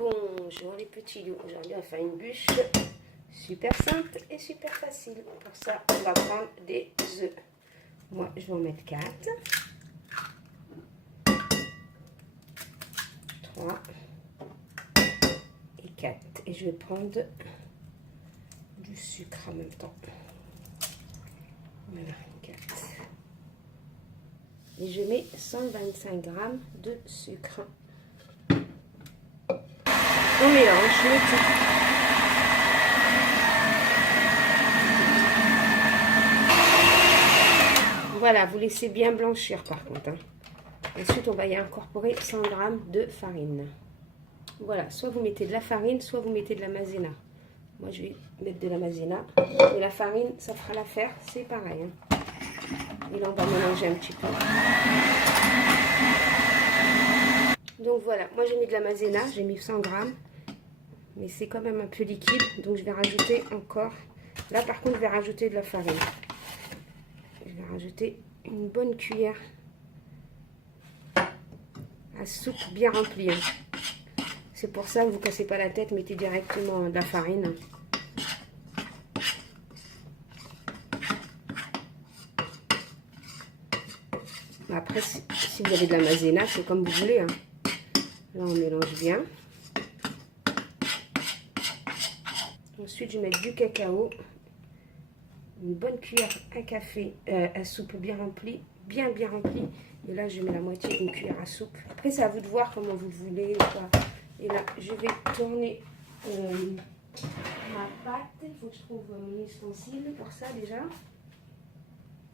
Bonjour les petits loups, aujourd'hui on va faire une bûche super simple et super facile. Pour ça on va prendre des œufs. Moi je vais en mettre 4, 3 et 4. Et je vais prendre du sucre en même temps. Voilà, 4. Et je mets 125 g de sucre. On mélange le tout. Voilà, vous laissez bien blanchir par contre. Hein. Ensuite, on va y incorporer 100 g de farine. Voilà, soit vous mettez de la farine, soit vous mettez de la maïzena. Moi, je vais mettre de la maïzena. Mais la farine, ça fera l'affaire, c'est pareil. Hein. Et là, on va mélanger un petit peu. Donc voilà, moi j'ai mis de la maïzena, j'ai mis 100 g. Mais c'est quand même un peu liquide, donc je vais rajouter encore. Là par contre je vais rajouter de la farine. Je vais rajouter une bonne cuillère à soupe bien remplie. C'est pour ça que vous ne cassez pas la tête, mettez directement de la farine. Après si vous avez de la maïzena, c'est comme vous voulez. Hein. Là on mélange bien. Ensuite, je vais mettre du cacao, une bonne cuillère à café, à soupe bien remplie, bien remplie. Et là, je mets la moitié d'une cuillère à soupe. Après, c'est à vous de voir comment vous le voulez. Et là, je vais tourner ma pâte. Il faut que je trouve mon ustensile pour ça déjà.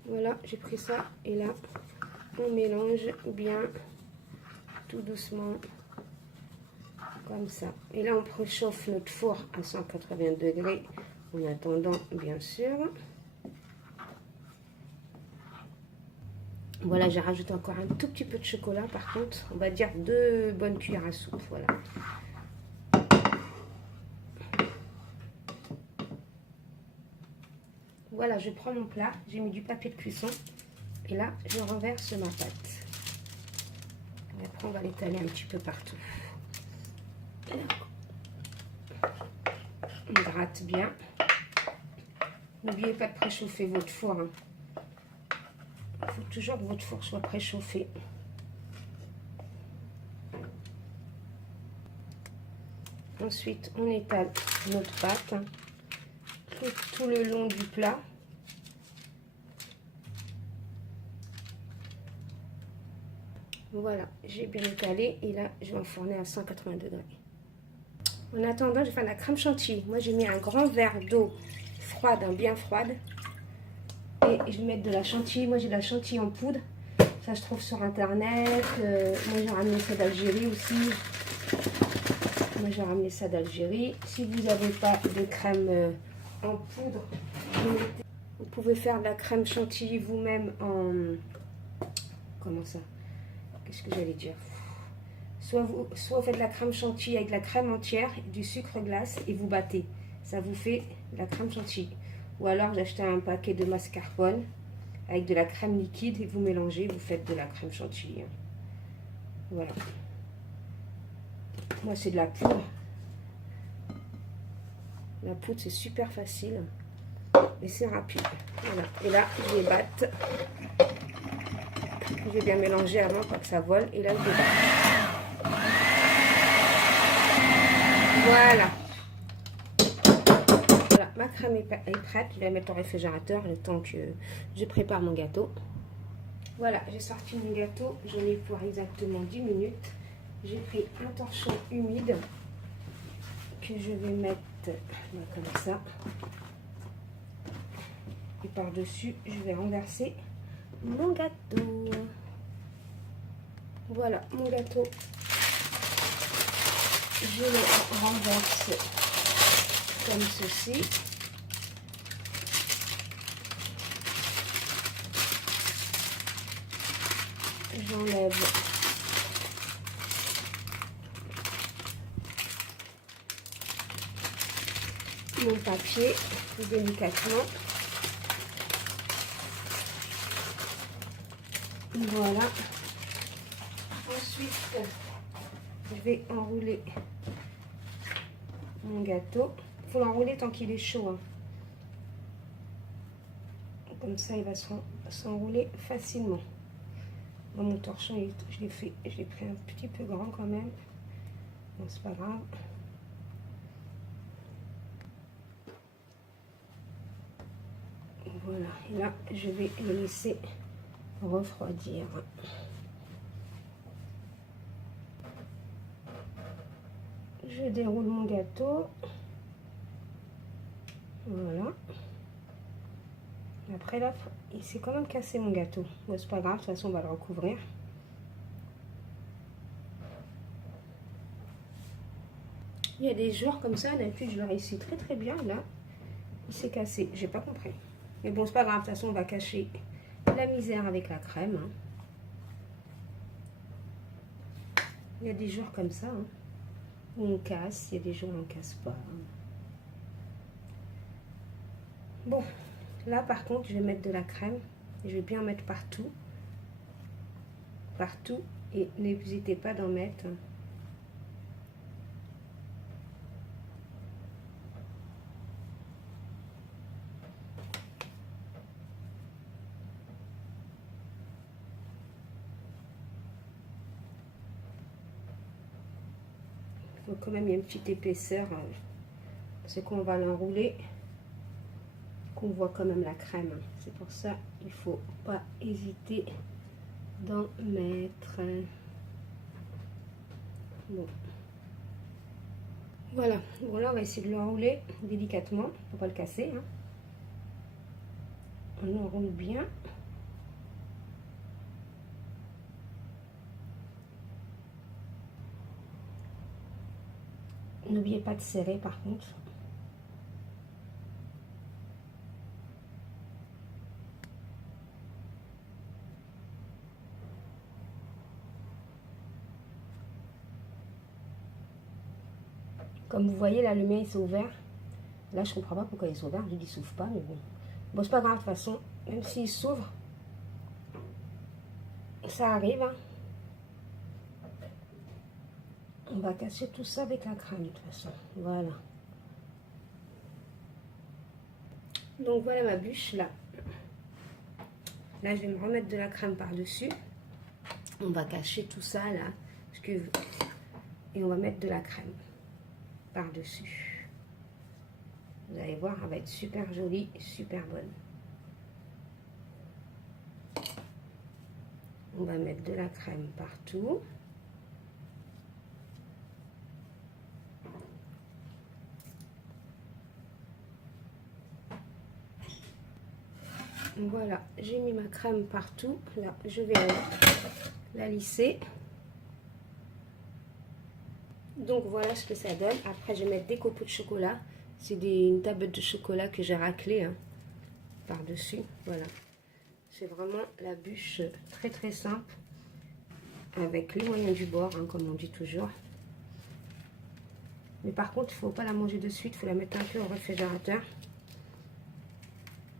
Voilà, j'ai pris ça. Et là, on mélange bien, tout doucement. Comme ça. Et là, on préchauffe notre four à 180 degrés en attendant, bien sûr. Voilà, j'ai rajouté encore un tout petit peu de chocolat. Par contre, on va dire 2 bonnes cuillères à soupe. Voilà. Voilà, je prends mon plat. J'ai mis du papier de cuisson. Et là, je renverse ma pâte. Et après, on va l'étaler un petit peu partout. On gratte bien. N'oubliez pas de préchauffer votre four. Hein. Il faut toujours que votre four soit préchauffé. Ensuite, on étale notre pâte hein, tout le long du plat. Voilà, j'ai bien étalé et là, je vais enfourner à 180 degrés. En attendant, je vais faire la crème chantilly. Moi, j'ai mis un grand verre d'eau froide, hein, bien froide. Et je vais mettre de la chantilly. Moi, j'ai de la chantilly en poudre. Ça, je trouve sur Internet. Moi, j'ai ramené ça d'Algérie aussi. Moi, j'ai ramené ça d'Algérie. Si vous n'avez pas de crème en poudre, vous pouvez faire de la crème chantilly vous-même en... Comment ça? Qu'est-ce que j'allais dire? Soit vous faites de la crème chantilly avec de la crème entière, du sucre glace et vous battez. Ça vous fait de la crème chantilly. Ou alors j'ai acheté un paquet de mascarpone avec de la crème liquide et vous mélangez, vous faites de la crème chantilly. Voilà. Moi c'est de la poudre. La poudre c'est super facile et c'est rapide. Voilà. Et là je les batte. Je vais bien mélanger avant pas que ça vole. Et là je les batte. Voilà. Voilà, ma crème est prête. Je vais la mettre au réfrigérateur le temps que je prépare mon gâteau. Voilà, j'ai sorti mon gâteau. J'en ai pour exactement 10 minutes. J'ai pris un torchon humide que je vais mettre comme ça. Et par-dessus, je vais renverser mon gâteau. Voilà, mon gâteau. Je le renverse comme ceci. J'enlève mon papier tout délicatement. Voilà. Ensuite, je vais enrouler mon gâteau. Il faut l'enrouler tant qu'il est chaud, hein. Comme ça, il va s'enrouler facilement. Dans mon torchon, je l'ai pris un petit peu grand quand même. Bon, c'est pas grave. Voilà, et là, je vais le laisser refroidir. Je déroule mon gâteau. Voilà. Après là, il s'est quand même cassé mon gâteau. Bon, c'est pas grave, de toute façon, on va le recouvrir. Il y a des jours comme ça, d'habitude, je le réussis très très bien. Là, il s'est cassé. J'ai pas compris. Mais bon, c'est pas grave, de toute façon, on va cacher la misère avec la crème. Hein. Il y a des jours comme ça, hein, où on casse. Il y a des jours où on casse pas. Bon, là par contre, je vais mettre de la crème. Je vais bien en mettre partout. Partout. Et n'hésitez pas d'en mettre. Il faut quand même, il y a une petite épaisseur. C'est qu'on va l'enrouler. Qu'on voit quand même la crème. C'est pour ça il faut pas hésiter d'en mettre. Bon. Voilà. Bon, là, on va essayer de l'enrouler délicatement pour pas le casser. Hein. On enroule bien. N'oubliez pas de serrer par contre. Comme vous voyez, là, le mien, il s'est ouvert. Là, je comprends pas pourquoi il s'est ouvert. Je dis, il s'ouvre pas, mais bon. Bon, c'est pas grave, de toute façon. Même s'il s'ouvre, ça arrive. Hein. On va casser tout ça avec la crème, de toute façon. Voilà. Donc, voilà ma bûche, là. Là, je vais me remettre de la crème par-dessus. On va cacher tout ça, là. Et on va mettre de la crème par-dessus. Vous allez voir, elle va être super jolie, super bonne. On va mettre de la crème partout. Voilà, j'ai mis ma crème partout. Là, je vais la lisser. Donc voilà ce que ça donne. Après, je vais mettre des copeaux de chocolat. C'est une tablette de chocolat que j'ai raclée hein, par-dessus. Voilà. C'est vraiment la bûche très très simple. Avec les moyens du bord, hein, comme on dit toujours. Mais par contre, il ne faut pas la manger de suite. Il faut la mettre un peu au réfrigérateur.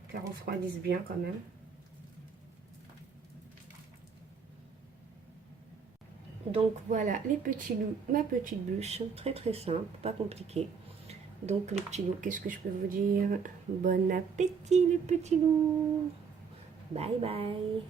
Qu'elle refroidisse bien quand même. Donc voilà les petits loups, ma petite bûche, très très simple, pas compliqué. Donc les petits loups, qu'est-ce que je peux vous dire? Bon appétit les petits loups. Bye bye.